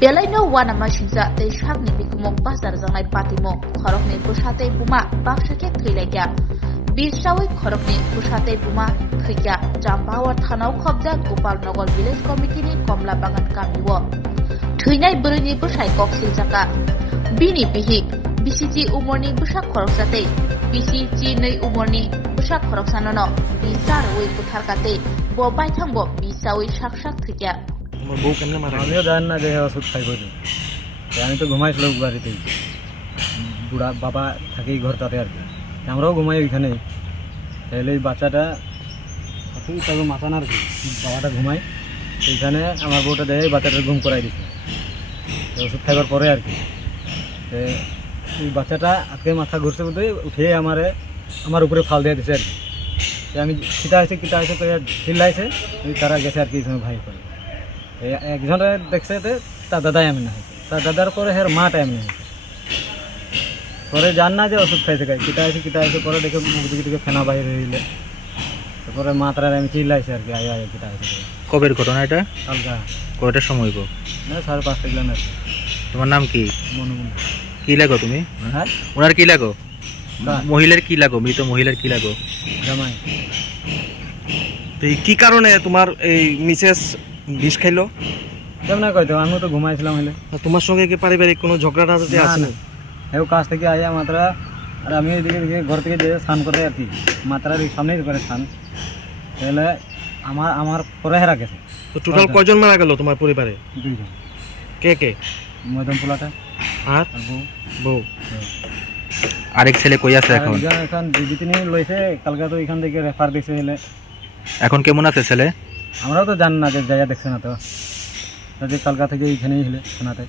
Belaino wanama singsa tei shakni bikumok basar jangai patimo khorokni pusate buma baksake thailaikya bisrawi khorokni pusate buma thaikia Jambawar thanau khobja Gopalnagar village committee ni Komla Bagan kamiwo thunai buruni busai koksil jaka bini bihi BCG umorni busak khoroksate BCG nei umorni busak khoroksanono bisar oi putharkate bo baithangbo bisawi shakshak thaikia তোমার বউ কেমনে মারা আমিও জানি না যে ওষুধ খাইব আমি তো ঘুমাইছিল বাড়িতেই বুড়া বাবা থাকেই ঘরটাতে আর কি আমরাও ঘুমাই ওইখানেই তাহলে এই বাচ্চাটা তবে মাথা না আর কি বাবাটা ঘুমাই সেইখানে আমার বউটা দেয় বাচ্চাটা ঘুম করাই দিচ্ছে ওষুধ খাইবার পরে আর কি এই বাচ্চাটা আজকে মাথা ঘুরছে বলতে উঠে আমার উপরে ফাল দিয়ে দিছে আর কি আমি কিটা আছে করে চিল্লাইছে তারা গেছে আর কি ভাই করে একজনে দেখছে তার দাদাই এমনি হয়েছে তার দাদার পরে হের মাটা এমনি হয়েছে পরে জান না যে ওষুধ খাইছে কিটা আছে পরে দেখে মুখ দিকে ফেনা বাইরে হইলে তারপরে মাত্রার আমি চিল্লাইছে আর কি আয় কিটা আছে কবের ঘটনা এটা হালকা কয়টার সময় গো না 5:30 কিলো না তোমার নাম কি মনুমুন কি লাগো তুমি হ্যাঁ ওনার কি লাগো না। মহিলার কি লাগো মৃত মহিলার কি লাগো জামাই তো কি কারণে তোমার এই মিসেস বিষ খাইলো? কেমন কইতো আমি তো ঘুমাইছিলাম হইলে তোমার সঙ্গে কি পারিবারিক কোনো ঝগড়া আছে? এও কাজ থেকে আয়া মাত্রা আর আমি এদিকে ঘর থেকে যে স্নান করে আর কি মাত্রার সামনেই করে স্নান তাহলে আমার পরে হেরা গেছে তো টোটাল কয়জন মারা গেল তোমার পরিবারে? 2 জন কে মদন পোলাটা আর আর বউ বউ। আরেক ছেলে কই আছে এখন? এখন দিদি লইছে কালকে তো এখান থেকে রেফার দিছে হলে এখন কেমন আছে ছেলে? আমরাও তো জানি না যে জায়গা দেখছে না তো কালকা থেকে এইখানেই হলে শোনাতে